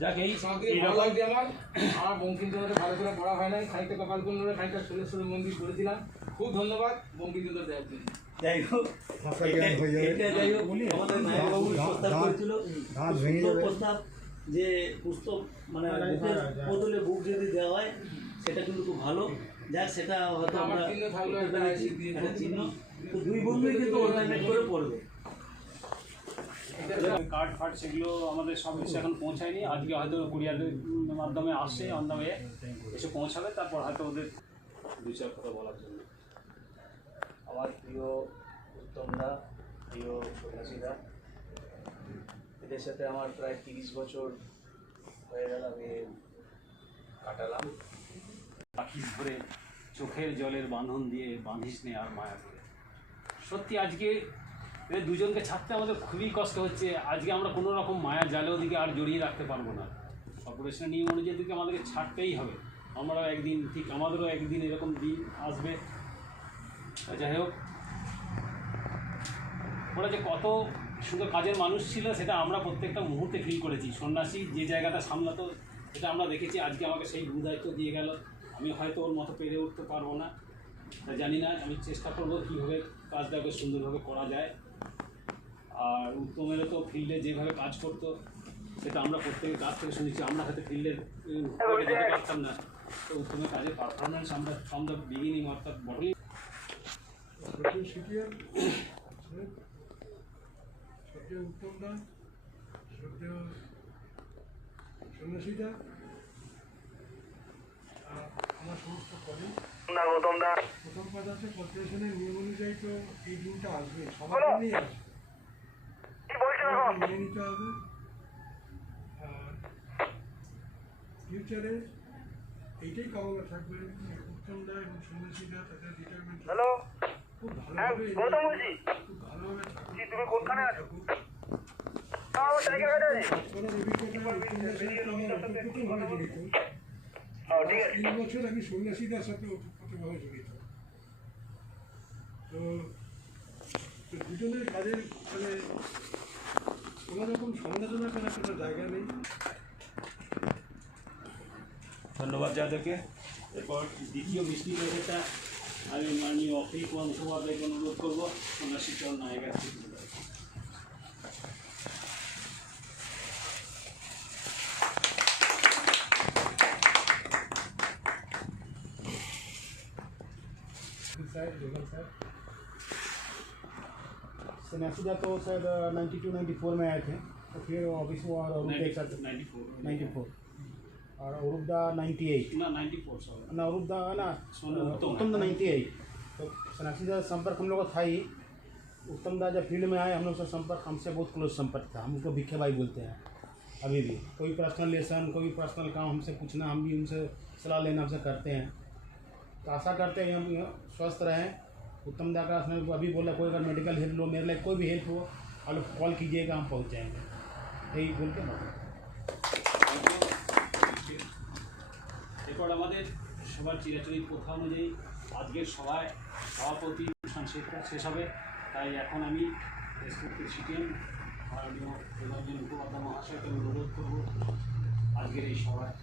যাক এই ভালো লাগছে আমার বঙ্কিমচন্দ্রের ভালো করে পড়া হয় নাই, খানিকটা কপালকুণ্ডলে খানিকটা সুরেশ্বরের মন্দির করেছিলাম। খুব ধন্যবাদ বঙ্কিমচন্দ্র দেওয়ার জন্য। যাই হোক আমাদের নায়কবাবু প্রস্তাব করেছিল প্রস্তাব যে পুস্তক মানে বদলে বুক যদি দেওয়া হয় সেটা কিন্তু খুব ভালো। যাক সেটা হয়তো আমরা চিহ্ন তো দুই বন্ধুই কিন্তু অনলাইনে করে পড়বে। কার্ড ফার্ড সেগুলো আমাদের সব কিছু এখন পৌঁছায়নি, আজকে হয়তো কুরিয়ারের মাধ্যমে আসছে, অন দ্য ওয়ে এসে পৌঁছাবে, তারপর হয়তো ওদের দুই চার কথা বলার জন্য। আমার প্রিয় উত্তমদা, প্রিয় সন্ন্যাসীদা, এদের সাথে আমার প্রায় 30 বছর হয়ে গেল আমি কাটালাম। পাখি ধরে চোখের জলের বাঁধন দিয়ে বাঁধিস নে আর মায়া করে। সত্যি আজকে এদের দুজনকে ছাড়তে আমাদের খুবই কষ্ট হচ্ছে। আজকে আমরা কোনো রকম মায়া জালে ওদিকে আর জড়িয়ে রাখতে পারবো না। অপারেশনের নিয়ম অনুযায়ী দিকে আমাদেরকে ছাড়তেই হবে। আমরাও একদিন ঠিক আমাদেরও একদিন এরকম দিন আসবে। যাই হোক, ওরা যে কত সুন্দর কাজের মানুষ ছিল সেটা আমরা প্রত্যেকটা মুহূর্তে ফিল করেছি। সন্ন্যাসী যে জায়গাটা সামলাতো সেটা আমরা দেখেছি। আজকে আমাকে সেই দায়িত্ব দিয়ে গেল, আমি হয়তো ওর মতো পেরে উঠতে পারবো না, জানি না। আমি চেষ্টা করবো কীভাবে কাজটাকে সুন্দরভাবে করা যায়। আর উত্তমেরও তো ফিল্ডে যেভাবে কাজ করতো সেটা আমরা প্রত্যেকের কাজ থেকে শুনেছি। আমরা হয়তো ফিল্ডের যেতে পারতাম না, তো উত্তমের কাজের পারফরমেন্স আমরা ফ্রম দ্য বিগিনিং অর্থাৎ বটলিং উত্তমদা, সন্ন্যাসীদা, আমার সমস্ত কলিগ। প্রথম কথা হচ্ছে কর্পোরেশনের নিয়ম অনুযায়ী তো এই দিনটা আসবে, সবার জন্যই আসবে, মেনে নিতে হবে। আর ফিউচারে এইটাই কামনা থাকবে উত্তমদা এবং সন্ন্যাসীদা তাদের রিটায়ারমেন্ট খুব ভালোভাবে থাকুক। জড়িত 3 বছর আমি সন্ন্যাসীদের সাথে ওতপ্রোতভাবে জড়িত। তো দুজনের কাজের মানে কোনো রকম সমালোচনা করার কোনো জায়গা নেই। ধন্যবাদ যাদেরকে। এরপর দ্বিতীয় মিষ্টি প্যাকেটটা আমি মাননীয় অখিল কুমার মুখোপাধ্যায়কে অনুরোধ করবো সন্ন্যাসী চরণ নায়িকা। सन्यासीदा तो शायद 92-94 में आए थे, तो फिर ऑफिस वो और एक साथ 94 और अरूपदा 98 ना 94 सॉरी ना अरूपदा ना उत्तमदा 98। तो सन्यासीदा संपर्क हम लोग का था ही। उत्तमदा जब फील्ड में आए हम लोग से संपर्क हमसे बहुत क्लोज संपर्क था। हम उसको भिखे भाई बोलते हैं अभी भी। कोई पर्सनल लेसन कोई पर्सनल काम हमसे पूछना, हम भी उनसे सलाह लेना हमसे करते हैं। तो आशा करते हैं हम स्वस्थ रहें। उत्तमदा का उसने अभी बोला कोई अगर मेडिकल हेल्प लो, मेरे लिए कोई भी हेल्प हो आप लोग कॉल कीजिएगा, हम पहुंच जाएंगे, यही बोल के बात। এরপর আমাদের সবার চিরাচরিত প্রথা অনুযায়ী আজকের সভায় সভাপতি শেষ হবে। তাই এখন আমি সিটিএম মাননীয় প্রধানমন্ত্রী মুখোপাধ্যায় মহাশয়কে অনুরোধ করব আজকের এই সভায়